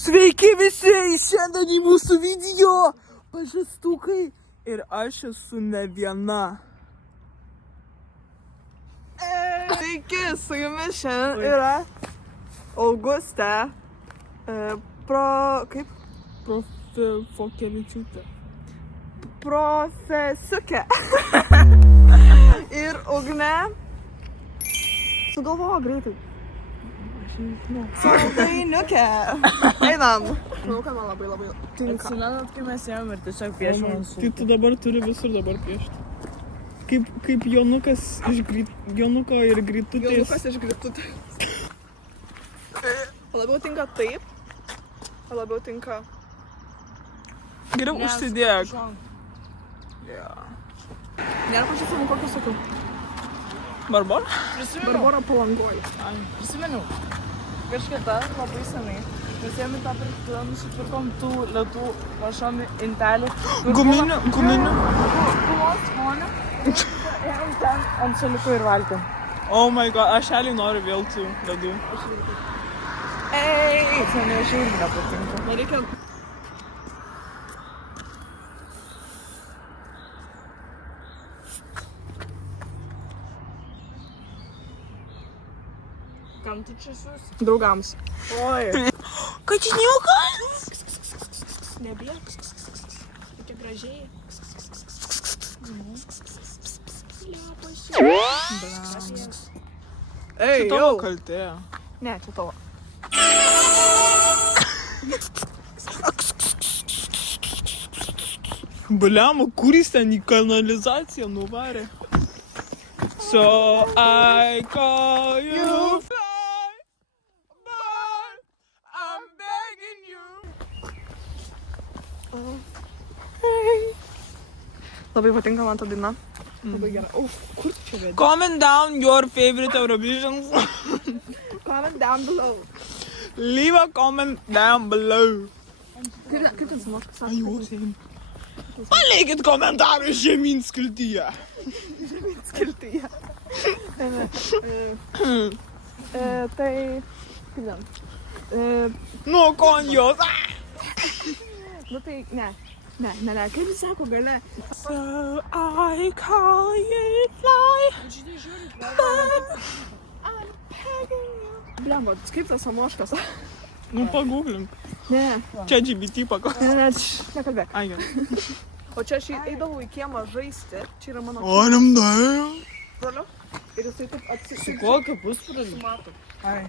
Sveiki visi, šiandien į mūsų video pažastukai ir aš esu ne viena. Sveiki, su jumis šiandien yra Augustė, Fokeličiūtė. Profesiukė. Ir Ugnė. Sugalvojo greitai. Saldainiukė. Einam. Manau, kad man labai tinka. Atsimenat, kai mes ėjom ir tiesiog piešėm ant sūkų. Tai tu dabar turi visur dabar piešti. Kaip Jonukas iš Jonuko ir Grytutės. Jonukas iš Grytutės. Labiau tinka taip. Labiau tinka. Geriau užsidėk. Nėra pažįstamų kokius sakiau. Barbora? Prisimenu. Barbora Palangoji. Prisimenu. Kažkada labai senai. Mes ėjom į tą parduotuvę, nusipirkom tų ledų mažom intelį. Guminių. Pulos skonio. Ėjom ten ant suoliuko ir valgėm. Oh my god, aš šaliai noriu vėl tų ledų. Ei! Man jau žiūrį nepatinka. Nereikia. Kam tu čia siūsi? Draugams. Oi. Kačiniukas! Nebėg. Tokia gražiai. Ei, Tavo kaltė. Ne, čia tavo. Bliamo, kuris ten į kanalizaciją nuvarė. So I call you fly, but I'm begging you. Labai patinka man ta daina. Labai gera. Kur tu čia vedi? Comment down your favorite Eurovision song. Comment down below. Leave a comment down below. Kaip ten sumoškas? Ajusim. Palikit komentarus žemyn skiltyje. Skiltyje. Tai... Kaip ten? Nuo konjos. Nu tai, ne. Kaip jis sako gale? So I call you fly. Blemba, kaip tas samoškas? Nu pagooglink. Ne. Čia GBT paklausė. Nekalbėk. Ai, gerai. O čia aš eidavau į kiemą žaisti. Čia yra mano Olimdai. brolio. Ir jisai taip atsisigulė. Kokio pusbrolį? Mato. Ai.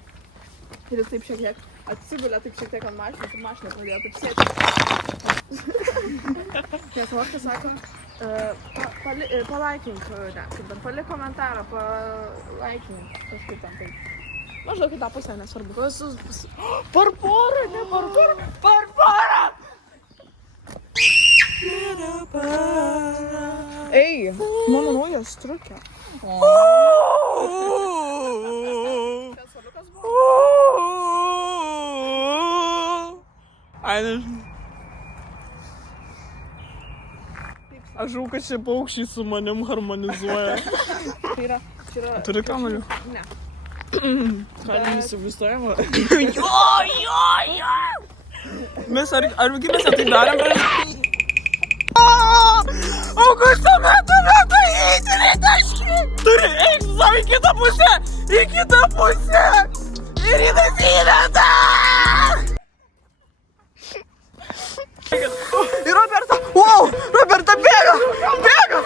Ir jis taip šiek tiek atsigulė, taip šiek tiek ant mašinos ir mašina pradėjo taip sėti. Nes Moškas sako, palaikink, ne, kaip dar palik komentarą, palaikink, kažkaip ten taip. Maždaug į tą pusę, nesvarbu. Visus... Barbora, ne Barbora. Barbara! Ei, mano nauja striukė. Ai, nežinau. Aš žinau, kad šie paukščiai su manim harmonizuoja. Tai yra... Turi kamuolių? Ne. Galim įsivaizduojama. Jo! Mes ar mes tai darėm prieš... Augusto metu įturi taškį! Turi eiti savo į kitą pusę! Į kitą pusę! Ir į tas įveda! Ir Roberta! Wow! Roberta bėga! Bėga!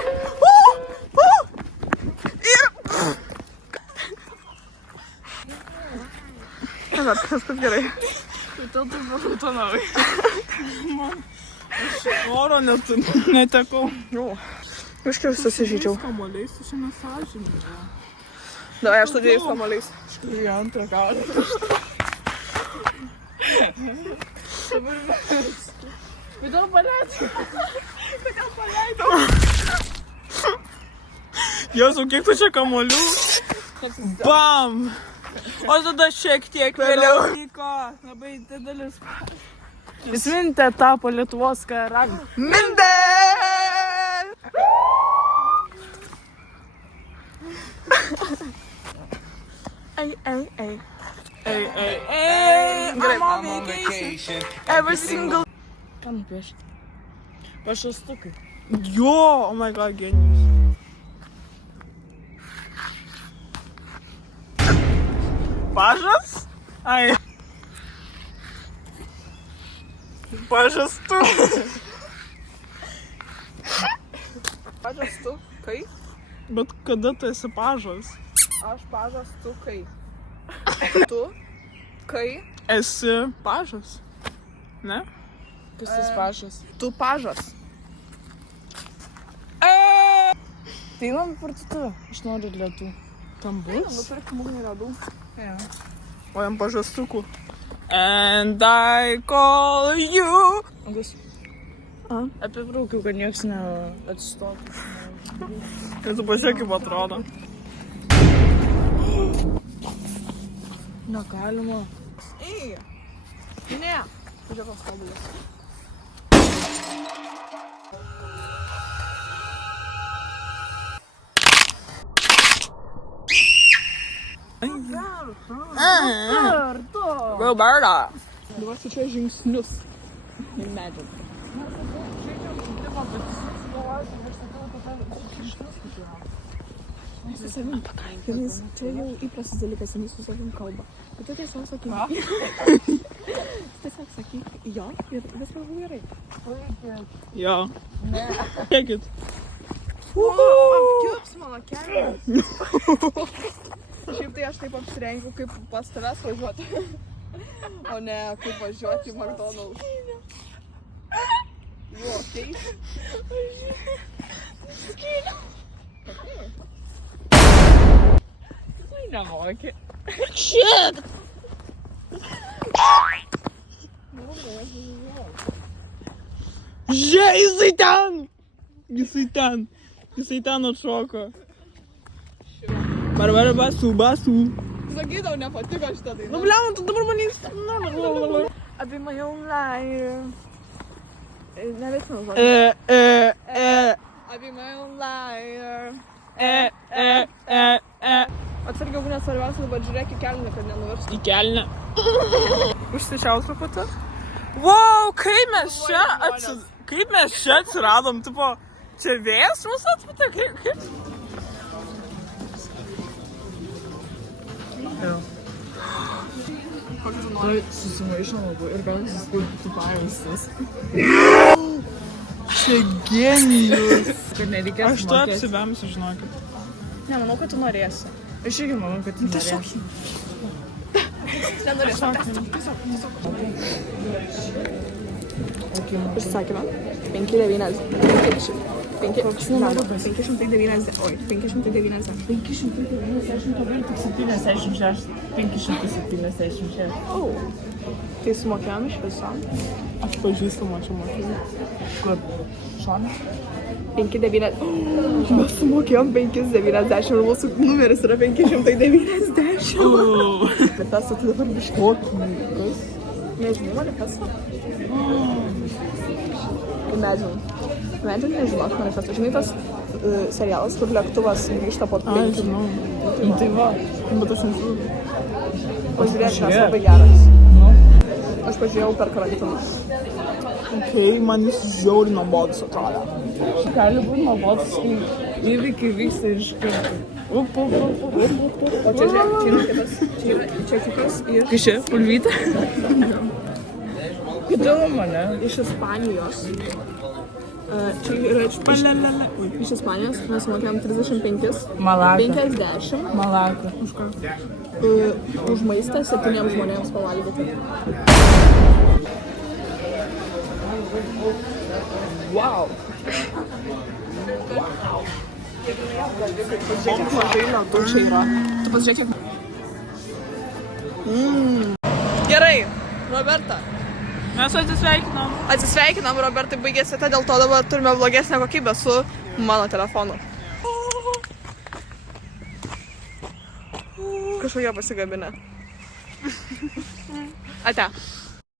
Ir... Viskas gerai. Tai tau tu parutonavai. Oro netekau. Kažkaip susižydžiau. Kamuoliais, tu čia nesąžininga. Davai, aš studijais kamuoliais. Į antrą kalą. Kodėl paleidai? Kodėl paleidau? Jėzau, kiek tu čia kamuolių? Bam! O tada šiek tiek vėliau. Vyko labai didelis. Įsiminite tapo Lietuvos karalių. Mindel! Ei. Gerai. vacation. Every single... Ką nupiešti? Pašastukai. Jo, oh my god, genijus. Pažas? Ai. Pažastu. Pažas tu, kai? Bet kada tu esi pažas? Aš pažas tu, kai? Tu, kai? Esi pažas? Ne? Kas tas pašas? Tu pažas. Tai einam į parduotuvę. Aš noriu lietų. Tam bus? Nupirk mūgnį ledų. Ja. O jam pažastukų. And I call you. Gus. Apibraukiau, kad nieks neatsistotų. Ir tu pažiūrėk, kaip atrodo. Negalima. Ei. Ne. Pažiūrėk, koks tobulas. Roberta. Dabar skaičiuoju žingsnius. Imagine. Su savim. Jis čia jau įprastas dalykas, jis su savim kalba. Bet tu tiesiog sakyk. Tiesiog sakyk jo ir viskas bus gerai. Jo. Kiekit. Apkiups mano kelią. Šiaip tai aš taip apsirengiu, kaip pas tavęs važiuoti. O ne, kaip važiuoti į McDonald's. Jo, okei. Tai nemoki. Shit. Žiūrėk, jisai ten. Jisai ten. Jisai ten atšoko. Barbara basu, basu. Sakydau, nepatiko šitą dainą. Nu, bliam, tu dabar manys. I'll be my own liar. Nebesimenu žodžiu. I'll be my own liar. Atsargiau, nes svarbiausia dabar žiūrėk į kelnių, kad nenuvirstų. Į kelnę. Užsičiau truputį. Wow, kaip mes čia atsiradom, tipo, čia vėjas mūsų atputė, kaip? Tai susimaišom labai ir gal susiskaityti pavyzdys. Čia genijus. Kad nereikės Aš tu apsivemsiu, žinokit. Ne, manau, kad tu norėsi. Aš irgi manau, kad tu norėsi. Nenorėsiu. Užsakymą. 590. 590. 576. Oh. Tai sumokėjom iš viso. Aš pažįstamą čia mokėjau. Kur? Šone? 590. Mes sumokėjom 590 ir mūsų numeris yra 590. Manifesto tai dabar biškoti. Nežinau, manifesto. Imagine, nežinok manifesto. Žinai tas serialas, kur lėktuvas grįžta po 5. Žinau. Tai va. Bet aš nežinau. Pažiūrėk, tas labai geras. Aš pažiūrėjau per karantiną. Okei, man jis žiauriai nuobodus atrodo. Gali būti nuobodus, kai įvykiai vyksta iš karto. O čia žiūrėk, čia yra kitas. Čia kitas ir... Kai čia, pulvytė? Kodėl mane? Iš Ispanijos. Čia yra iš Ispanijos. Mes sumokėjom 35. Malaka. 50. Malaka. Už ką? Už maistą 7 žmonėms pavalgyti. Wow. Pažiūrėk, kiek mažai ledų čia yra. Tu pažiūrėk, kiek... Gerai, Roberta. Mes atsisveikinam. Atsisveikinam, Robertai, baigėsi ta, dėl to dabar turime blogesnę kokybę su mano telefonu. Kažkokie pasigabinę. Ate.